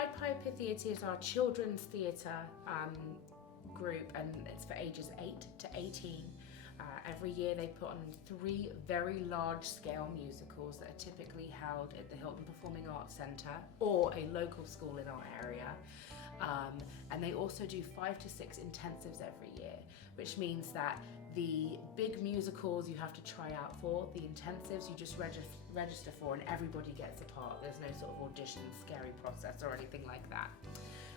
Pied Piper Theatre is our children's theatre group, and it's for ages 8 to 18. Every year they put on 3 very large-scale musicals that are typically held at the Hilton Performing Arts Centre or a local school in our area. And they also do 5 to 6 intensives every year, which means that the big musicals you have to try out for, the intensives you just register for, and everybody gets a part. There's no sort of audition, scary process or anything like that.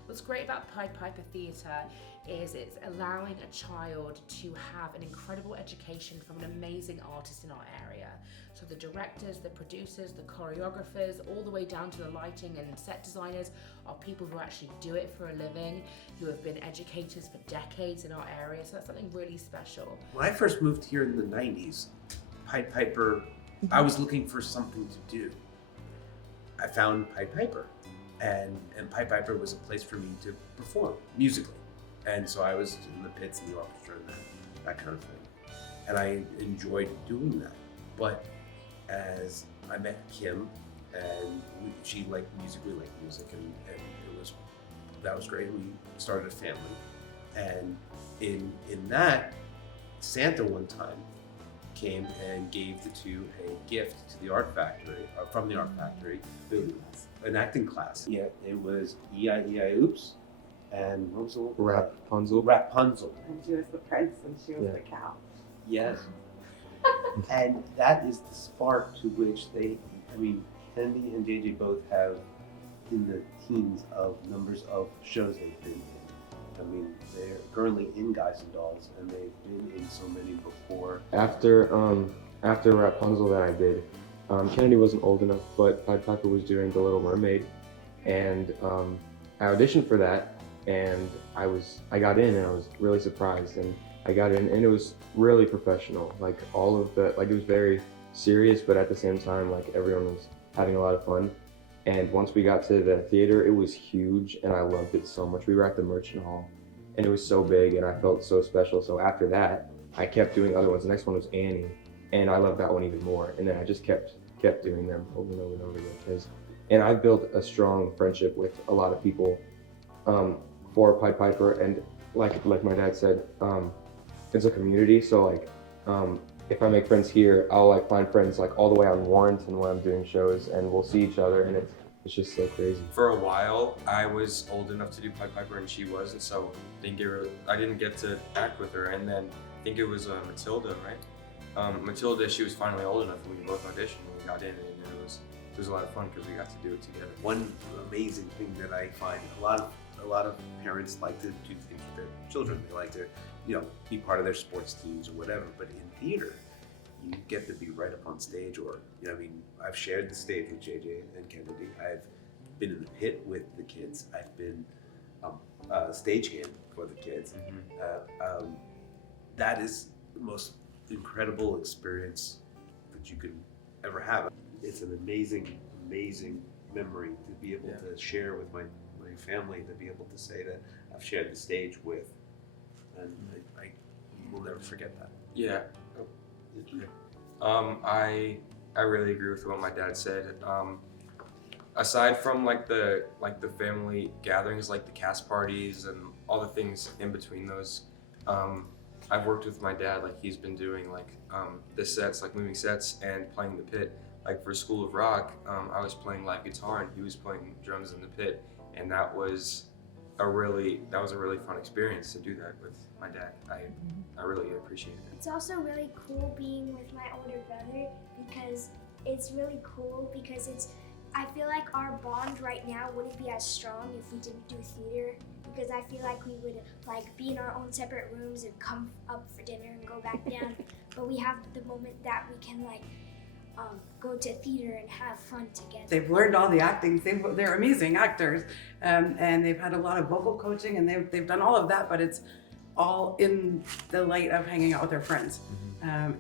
What's great about Pied Piper Theatre is it's allowing a child to have an incredible education from an amazing artist in our area. So the directors, the producers, the choreographers, all the way down to the lighting and set designers are people who actually do it for a living, who have been educators for decades in our area. So that's something really special. When I first moved here in the 90s, Pied Piper, I was looking for something to do. I found Pied Piper. And Pied Piper was a place for me to perform musically. And so I was in the pits and the orchestra and that kind of thing. And I enjoyed doing that. But as I met Kim, and she liked music, we liked music, and that was great. We started a family. And in that, Santa one time came and gave the two a gift to the ARTfactory, from the ARTfactory, an acting class. Yeah, it was E-I-E-I Oops, and what was the one? Rapunzel. Rapunzel. And she was the prince and she was the cow. Yes. And that is the spark to which Candy and JJ both have in the teens of numbers of shows they've been in. They're currently in Guys and Dolls, and they've been in so many before. After Rapunzel that I did, Kennedy wasn't old enough, but Pied Piper was doing The Little Mermaid, and I auditioned for that, and I got in, and I was really surprised, and I got in, and it was really professional. Like it was very serious, but at the same time, like everyone was having a lot of fun. And once we got to the theater, it was huge, and I loved it so much. We were at the Merchant Hall, and it was so big, and I felt so special. So after that, I kept doing other ones. The next one was Annie, and I loved that one even more. And then I just kept doing them over and over and over again. And I've built a strong friendship with a lot of people for Pied Piper, and like my dad said, it's a community. So if I make friends here, I'll find friends all the way on Warrenton when I'm doing shows, and we'll see each other, and it's just so crazy. For a while, I was old enough to do Pied Piper and she wasn't, so I didn't get to act with her. And then I think it was Matilda, right? Matilda, she was finally old enough, and we both auditioned and we got in, and it was a lot of fun because we got to do it together. One amazing thing that I find, a lot of parents like to do things with their children. They like to, be part of their sports teams or whatever. But in theater, you get to be right up on stage, or I've shared the stage with JJ and Kennedy. I've been in the pit with the kids. I've been a stagehand for the kids. Mm-hmm. That is the most incredible experience that you could ever have. It's an amazing, amazing memory to be able to share with my family, to be able to say that I've shared the stage with, and I will never forget that. Yeah. I really agree with what my dad said. Aside from the family gatherings, like the cast parties and all the things in between those, I've worked with my dad. He's been doing the sets, moving sets, and playing the pit. For School of Rock, I was playing live guitar and he was playing drums in the pit, and that was a really fun experience to do that with my dad. I really appreciated it. It's also really cool being with my older brother because I feel like our bond right now wouldn't be as strong if we didn't do theater, because I feel like we would be in our own separate rooms and come up for dinner and go back down. But we have the moment that we can go to theater and have fun together. They've learned all the acting. They're amazing actors, and they've had a lot of vocal coaching, and they've done all of that. But it's all in the light of hanging out with their friends,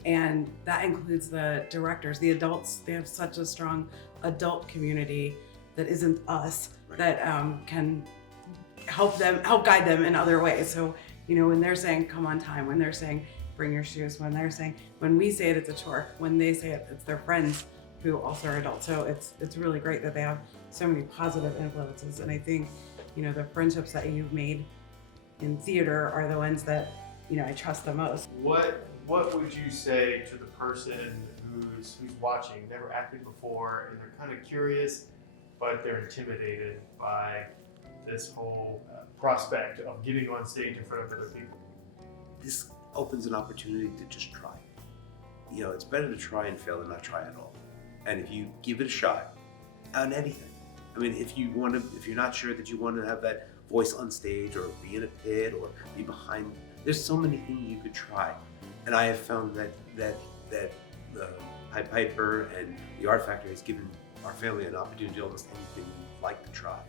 and that includes the directors, the adults. They have such a strong adult community that isn't us, that can help guide them in other ways. So when they're saying come on time, when they're saying bring your shoes, when we say it, it's a chore. When they say it, it's their friends. who also are adults. So it's really great that they have so many positive influences. And I think, the friendships that you've made in theater are the ones that, I trust the most. What would you say to the person who's watching, never acted before, and they're kind of curious, but they're intimidated by this whole prospect of getting on stage in front of other people? This opens an opportunity to just try. It's better to try and fail than not try at all. And if you give it a shot on anything, I mean, if you're not sure that you want to have that voice on stage or be in a pit or be behind, there's so many things you could try. And I have found that the Pied Piper and the Art Factory has given our family an opportunity to do almost anything we'd like to try.